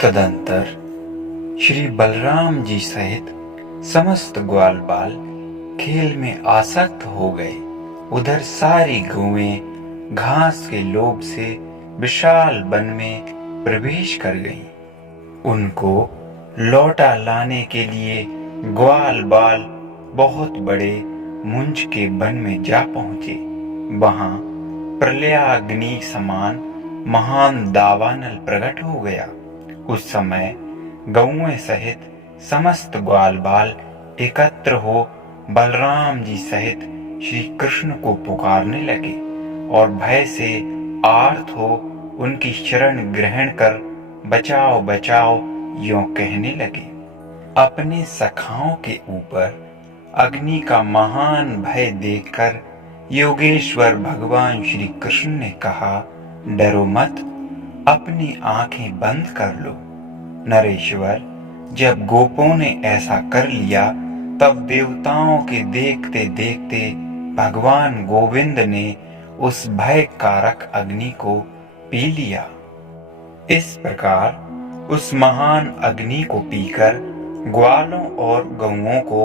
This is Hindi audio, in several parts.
तदंतर श्री बलराम जी सहित समस्त ग्वाल बाल खेल में आसक्त हो गए। उधर सारी गौएं घास के लोभ से विशाल वन में प्रवेश कर गईं। उनको लौटा लाने के लिए ग्वाल बाल बहुत बड़े मुंज के वन में जा पहुंचे। वहां प्रलयाग्नि समान महान दावानल प्रकट हो गया। उस समय गौएं सहित समस्त ग्वाल बाल एकत्र हो बलराम जी सहित श्री कृष्ण को पुकारने लगे और भय से आर्त हो उनकी शरण ग्रहण कर बचाओ बचाओ यों कहने लगे। अपने सखाओं के ऊपर अग्नि का महान भय देखकर योगेश्वर भगवान श्री कृष्ण ने कहा, डरो मत, अपनी आंखें बंद कर लो। नरेश्वर, जब गोपों ने ऐसा कर लिया तब देवताओं के देखते देखते भगवान गोविंद ने उस भय कारक अग्नि को पी लिया। इस प्रकार उस महान अग्नि को पीकर ग्वालों और गौओं को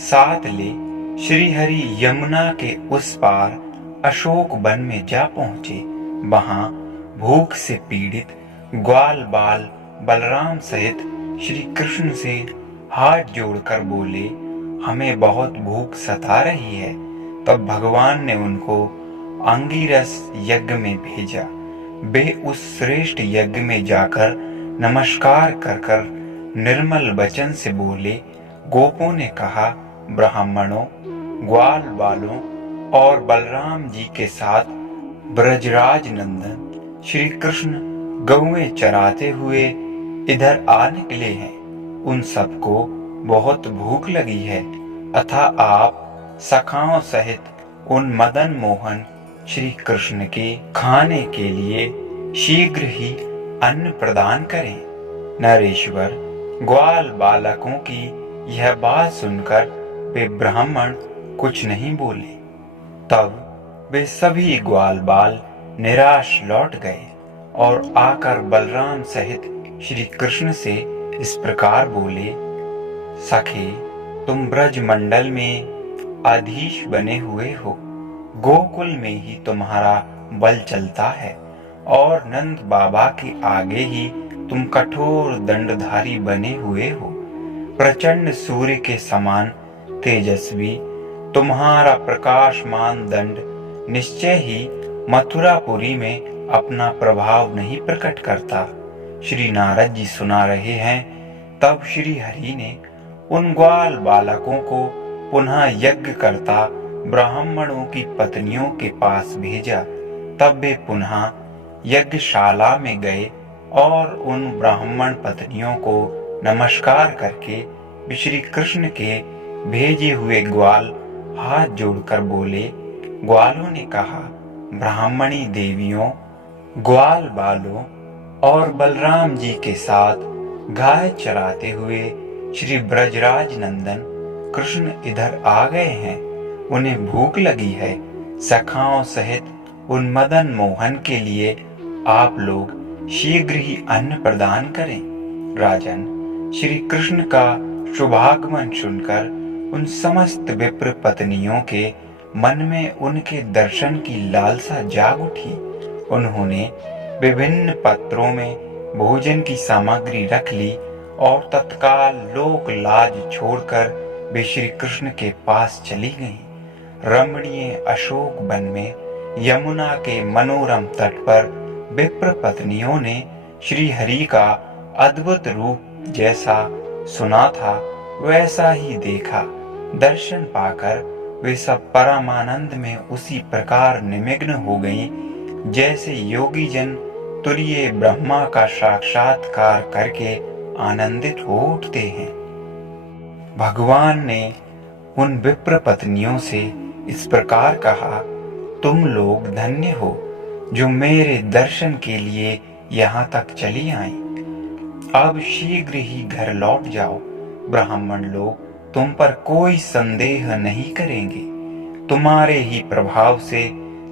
साथ ले श्री हरि यमुना के उस पार अशोक वन में जा पहुंचे। वहां भूख से पीड़ित ग्वाल बाल बलराम सहित श्री कृष्ण से हाथ जोड़कर बोले, हमें बहुत भूख सता रही है। तब भगवान ने उनको अंगिरस यज्ञ में भेजा। वे उस श्रेष्ठ यज्ञ में जाकर नमस्कार कर कर निर्मल वचन से बोले। गोपों ने कहा, ब्राह्मणों, ग्वाल बालों और बलराम जी के साथ ब्रजराज नंदन श्री कृष्ण गौएं चराते हुए इधर आ निकले हैं। उन सबको बहुत भूख लगी है, अतः आप सखाओं सहित उन मदन मोहन श्री कृष्ण के खाने के लिए शीघ्र ही अन्न प्रदान करें। नरेश्वर, ग्वाल बालकों की यह बात सुनकर वे ब्राह्मण कुछ नहीं बोले। तब वे सभी ग्वाल बाल निराश लौट गए और आकर बलराम सहित श्री कृष्ण से इस प्रकार बोले, सखे, तुम ब्रज मंडल में अधीश बने हुए हो। गोकुल में ही तुम्हारा बल चलता है और नंद बाबा के आगे ही तुम कठोर दंडधारी बने हुए हो। प्रचंड सूर्य के समान तेजस्वी तुम्हारा प्रकाशमान दंड निश्चय ही मथुरापुरी में अपना प्रभाव नहीं प्रकट करता। श्री नारद जी सुना रहे हैं। तब श्री हरि ने उन ग्वाल बालकों को पुनः यज्ञ करता ब्राह्मणों की पत्नियों के पास भेजा। तब वे पुनः यज्ञशाला में गए और उन ब्राह्मण पत्नियों को नमस्कार करके श्री कृष्ण के भेजे हुए ग्वाल हाथ जोड़कर बोले। ग्वालों ने कहा, ब्राह्मणी देवियों, ग्वाल बालों और बलराम जी के साथ गाय चराते हुए श्री ब्रजराज नंदन कृष्ण इधर आ गए हैं। उन्हें भूख लगी है। सखाओं सहित उन मदन मोहन के लिए आप लोग शीघ्र ही अन्न प्रदान करें। राजन, श्री कृष्ण का शुभागमन सुनकर उन समस्त विप्र पत्नियों के मन में उनके दर्शन की लालसा जाग उठी। उन्होंने विभिन्न पत्रों में भोजन की सामग्री रख ली और तत्काल लोक लाज छोड़कर वे श्री कृष्ण के पास चली गईं। रमणीय अशोक वन में यमुना के मनोरम तट पर विप्र पत्नियों ने श्री हरि का अद्भुत रूप जैसा सुना था वैसा ही देखा। दर्शन पाकर वे सब परमानंद में उसी प्रकार निमग्न हो गईं जैसे योगी जन तुरीय ब्रह्मा का साक्षात्कार करके आनंदित हो उठते हैं। भगवान ने उन विप्र पत्नियों से इस प्रकार कहा, तुम लोग धन्य हो जो मेरे दर्शन के लिए यहाँ तक चली आईं। अब शीघ्र ही घर लौट जाओ। ब्राह्मण लोग तुम पर कोई संदेह नहीं करेंगे। तुम्हारे ही प्रभाव से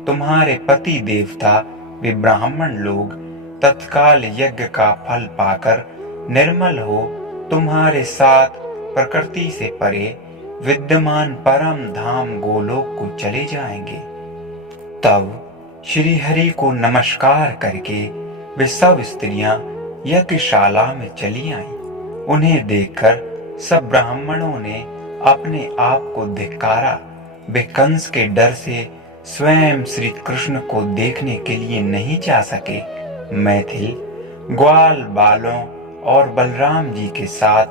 तुम्हारे पति देवता वे ब्राह्मण लोग तत्काल यज्ञ का फल पाकर निर्मल हो तुम्हारे साथ प्रकृति से परे विद्यमान परम धाम गोलोक को चले जाएंगे। तब श्री हरि को नमस्कार करके वे सब स्त्रियां यज्ञशाला में चली आईं। उन्हें देखकर सब ब्राह्मणों ने अपने आप को धिक्कारा। वे कंस के डर से स्वयं श्री कृष्ण को देखने के लिए नहीं जा सके। मैथिल ग्वाल बालों और बलराम जी के साथ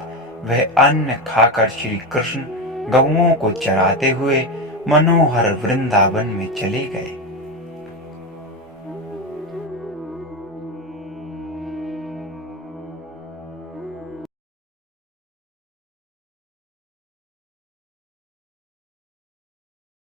वह अन्न खाकर श्री कृष्ण गौओं को चराते हुए मनोहर वृंदावन में चले गए।